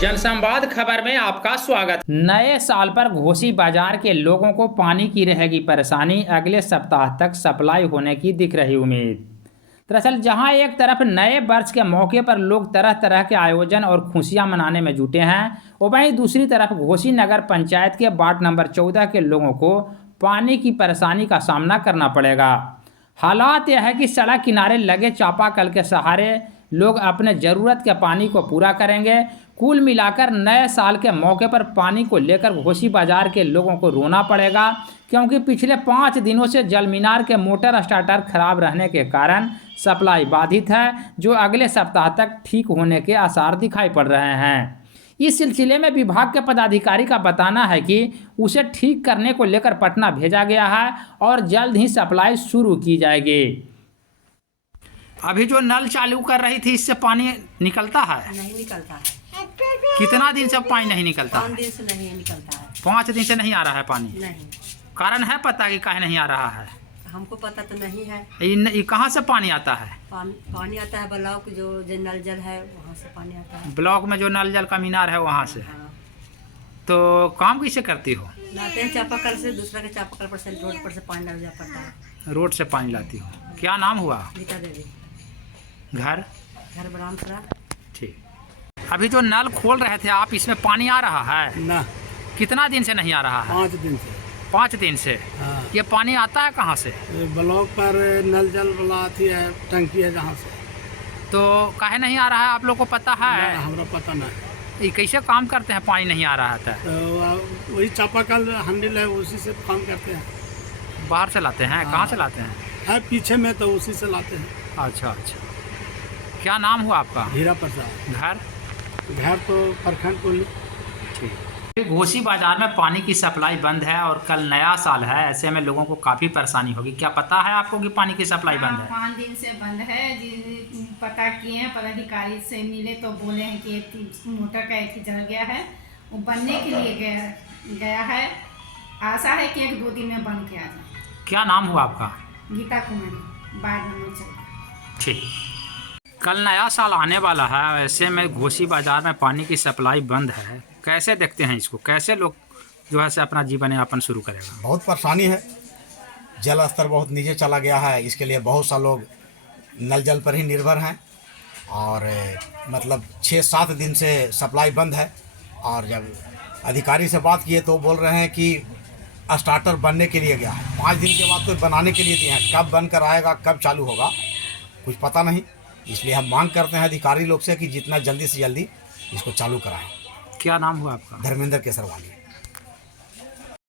जनसंवाद खबर में आपका स्वागत। नए साल पर घोसी बाजार के लोगों को पानी की रहेगी परेशानी, अगले सप्ताह तक सप्लाई होने की दिख रही उम्मीद। दरअसल जहां एक तरफ नए वर्ष के मौके पर लोग तरह तरह के आयोजन और खुशियां मनाने में जुटे हैं, वहीं दूसरी तरफ घोसी नगर पंचायत के वार्ड नंबर 14 के लोगों को पानी की परेशानी का सामना करना पड़ेगा। हालात यह है कि सड़क किनारे लगे चापाकल के सहारे लोग अपने ज़रूरत के पानी को पूरा करेंगे। कुल मिलाकर नए साल के मौके पर पानी को लेकर घोसी बाजार के लोगों को रोना पड़ेगा, क्योंकि पिछले 5 दिनों से जल मीनार के मोटर स्टार्टर खराब रहने के कारण सप्लाई बाधित है, जो अगले सप्ताह तक ठीक होने के आसार दिखाई पड़ रहे हैं। इस सिलसिले में विभाग के पदाधिकारी का बताना है कि उसे ठीक करने को लेकर पटना भेजा गया है और जल्द ही सप्लाई शुरू की जाएगी। अभी जो नल चालू कर रही थी, इससे पानी निकलता है? नहीं निकलता है। कितना दिन से पानी नहीं निकलता? 5 दिन से नहीं निकलता है। 5 दिन से नहीं आ रहा है पानी? नहीं। कारण है पता कि काहे नहीं आ रहा है? हमको पता तो नहीं है। ये कहाँ से पानी आता है? पानी आता है ब्लॉक जो नल जल है वहाँ से पानी आता है। ब्लॉक में जो नल जल का मीनार है वहाँ से? हाँ। तो काम कैसे करती हो? लाते हैं चापाकल से, दूसरा के चापाकल पर से, रोड पर से पानी डाल जा पड़ता है। रोड से पानी लाती हो। क्या नाम हुआ? गीता देवी। घर बरामसरा। ठीक। अभी जो नल खोल रहे थे आप, इसमें पानी आ रहा है ना? कितना दिन से नहीं आ रहा है? 5 दिन से। 5 दिन से? हाँ। ये पानी आता है कहाँ से? ब्लॉक पर नल जल वाला आती है, टंकी है जहाँ से। तो काहे नहीं आ रहा है आप लोग को पता है? हमरा पता नहीं। ये कैसे काम करते हैं पानी नहीं आ रहा था? तो वही चापाकल हैंडल है, उसी से काम करते हैं। बाहर से लाते हैं? हाँ। कहाँ से लाते हैं? है पीछे में, तो उसी से लाते हैं। अच्छा अच्छा। क्या नाम हुआ आपका? हीरा प्रसाद। घर तो प्रखंड कोली। ठीक। घोसी बाजार में पानी की सप्लाई बंद है और कल नया साल है, ऐसे में लोगों को काफ़ी परेशानी होगी। क्या पता है आपको कि पानी की सप्लाई बंद है? 5 दिन से बंद है। पता किए हैं, पदाधिकारी से मिले तो बोले हैं कि मोटर का एक जल गया है, वो बनने के लिए गया है। आशा है कि 1-2 दिन में बन के आ जाए। क्या नाम हुआ आपका? Geeta Kumari, ward number 14। ठीक। कल नया साल आने वाला है, ऐसे में घोसी बाजार में पानी की सप्लाई बंद है। कैसे देखते हैं इसको? कैसे लोग जो है से अपना जीवन यापन शुरू करेगा? बहुत परेशानी है। जल स्तर बहुत नीचे चला गया है। इसके लिए बहुत सा लोग नल जल पर ही निर्भर हैं और मतलब 6-7 दिन से सप्लाई बंद है। और जब अधिकारी से बात किए तो बोल रहे हैं कि स्टार्टर बनने के लिए गया है। 5 दिन के बाद तो बनाने के लिए दिए हैं। कब बनकर आएगा, कब चालू होगा, कुछ पता नहीं। इसलिए हम मांग करते हैं अधिकारी लोग से कि जितना जल्दी से जल्दी इसको चालू कराएं। क्या नाम हुआ आपका? धर्मेंद्र केसरवानी।